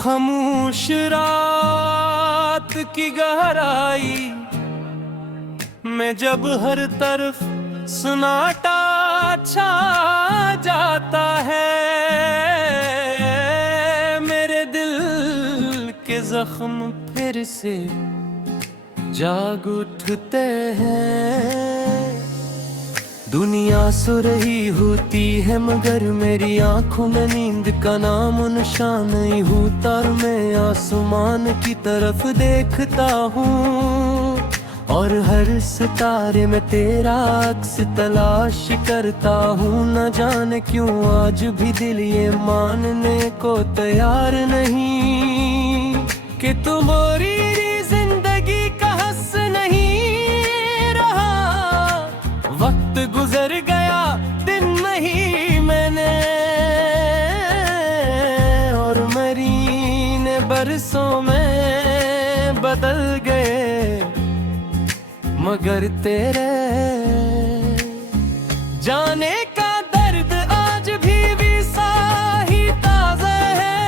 खामोश रात की गहराई में जब हर तरफ सन्नाटा छा जाता है, मेरे दिल के जख्म फिर से जाग उठते हैं। दुनिया सो रही होती है मगर मेरी आंखों में नींद का नाम निशान नहीं होता, और मैं आसमान की तरफ देखता हूँ और हर सितारे में तेरा अक्स तलाश करता हूँ। न जाने क्यों आज भी दिल ये मानने को तैयार नहीं कि तुम्हारी जिंदगी का हस नहीं रहा। वक्त गुजर गया दिन नहीं मैंने, और महीने बरसों में बदल गए, मगर तेरे जाने का दर्द आज भी सा ही ताज़ा है।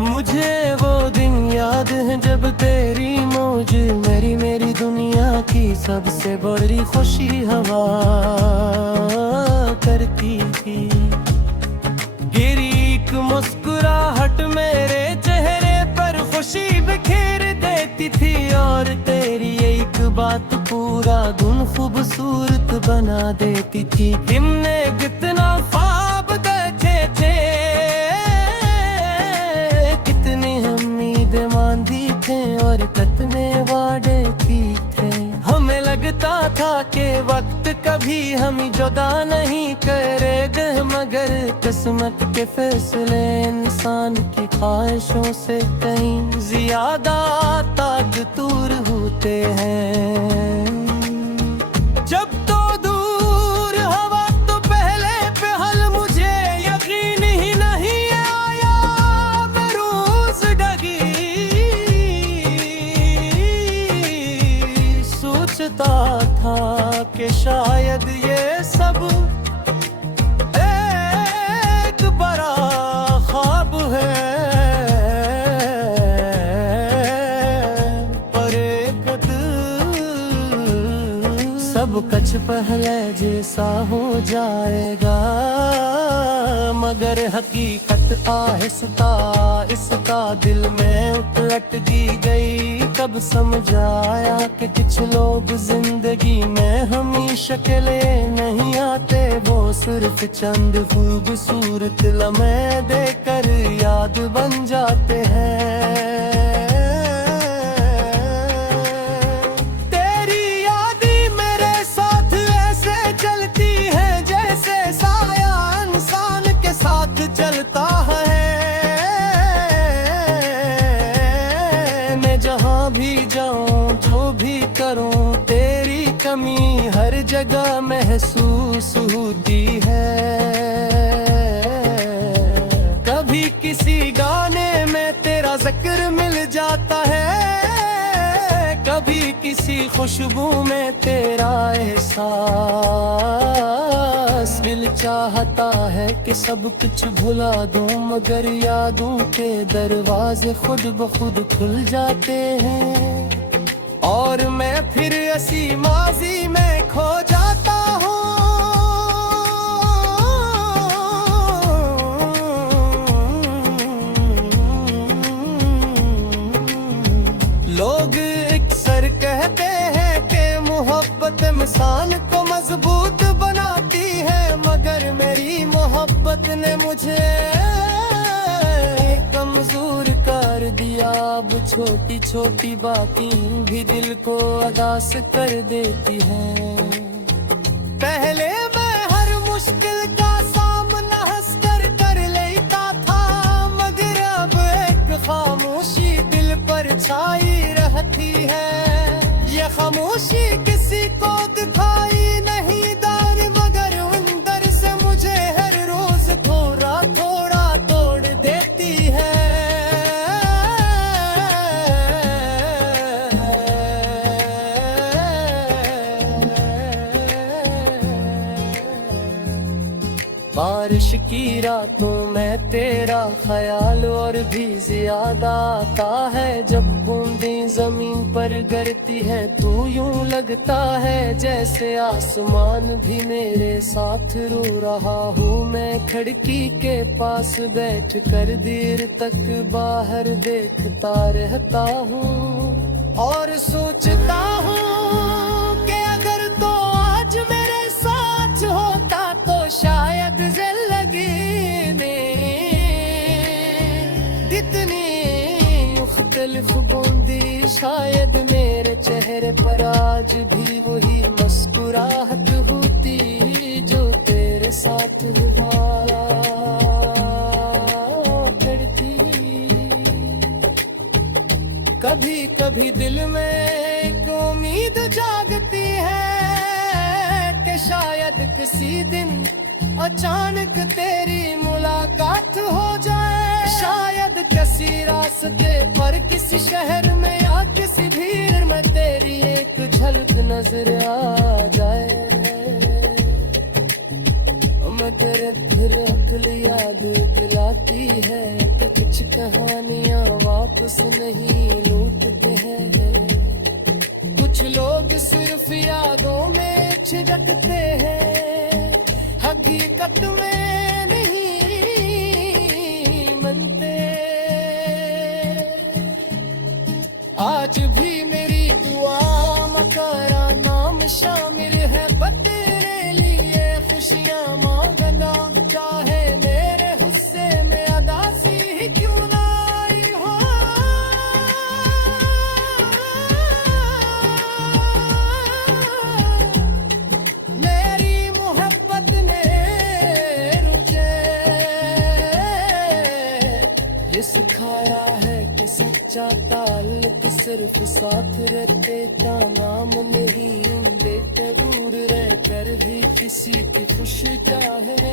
मुझे वो दिन याद है जब तेरी मौज मेरी दुनिया की सबसे बड़ी खुशी हवा करती थी। गिरी एक मुस्कुराहट मेरे चेहरे पर खुशी बिखेर देती थी, और तेरी एक बात पूरा दिन खूबसूरत बना देती थी। हमने कितना ख्वाब देखे थे, कितनी उम्मीदें बांधी थे और कितने वादे की थे। हमें लगता था कि वक्त कभी हम जुदा नहीं करेगा, मगर किस्मत के फैसले इंसान की ख्वाहिशों से कहीं ज्यादा ताकतवर होते हैं। जब तो दूर हवा तो पहले पहल मुझे यकीन ही नहीं आया, मैं रोज डगी सोचता था कि शायद ये सब एक बड़ा ख्वाब है, पर एक सब कुछ पहले जैसा हो जाएगा, मगर हकीकत आहिस्ता इसका दिल में उतरट दी गई। तब समझ आया कि कुछ लोग जिंदगी में हमेशा के लिए नहीं आते, वो सिर्फ चंद खूबसूरत लम्हे देकर याद बन जाते हैं। तेरी यादें मेरे साथ ऐसे चलती है जैसे साया इंसान के साथ चलता है। मैं जहाँ भी जाऊँ जो भी करूँ तेरी कमी हर जगह महसूस होती है। कभी किसी गाने में तेरा जिक्र मिल जाता है, कभी किसी खुशबू में तेरा एहसास। दिल चाहता है कि सब कुछ भुला दूं, मगर यादों के दरवाजे खुद ब खुद खुल जाते हैं, और मैं फिर ऐसी माजी में खो जाता हूँ। लोग अक्सर कहते हैं कि मोहब्बत इंसान को मजबूत बनाती है, मगर मेरी मोहब्बत ने मुझे कमजोर कर दिया। अब छोटी छोटी बातें भी दिल को उदास कर देती हैं। पहले मैं हर मुश्किल का सामना हंसकर कर लेता था, मगर अब एक खामोशी दिल पर छाई रहती है। ये खामोशी किसी को दिखाई नहीं दार, मगर अंदर से मुझे हर रोज थोड़ा थोड़ा तोड़ देती है। की रातों में तेरा ख्याल और भी ज्यादा आता है। जब बूंदें जमीन पर गिरती है तो यूं लगता है जैसे आसमान भी मेरे साथ रो रहा हूँ। मैं खिड़की के पास बैठ कर देर तक बाहर देखता रहता हूँ और सोचता हूँ कि अगर तो आज मेरे साथ होता तो शायद जिंदगी ने इतनी मुख्तलिफ बूंदी, शायद मेरे चेहरे पर आज भी वही मुस्कुराहट होती जो तेरे साथ हुआ करती। कभी कभी दिल में एक उम्मीद जागती है कि शायद किसी दिन अचानक तेरी मुलाकात हो जाए। शायद किसी रास्ते पर किसी शहर में या किसी भीड़ में तेरी एक झलक नजर आ जाए। मगर फिर अक्ल याद दिलाती है कि कुछ कहानियां वापस नहीं लौटते हैं। कुछ लोग सिर्फ यादों में छिजकते हैं, हकीकत में नहीं मनते। आज भी मेरी दुआ मकारा नाम शामिल है, तेरे लिए खुशियां मांगना चाहे मेरे हुस्से में अदासी ही क्यों ना आई हो। मेरी मोहब्बत ने रुझे ये सिखाया है कि सच्चा ताल्लुक सिर्फ साथ रहते का नाम नहीं। बेकरूर रह कर भी किसी की खुश चाहे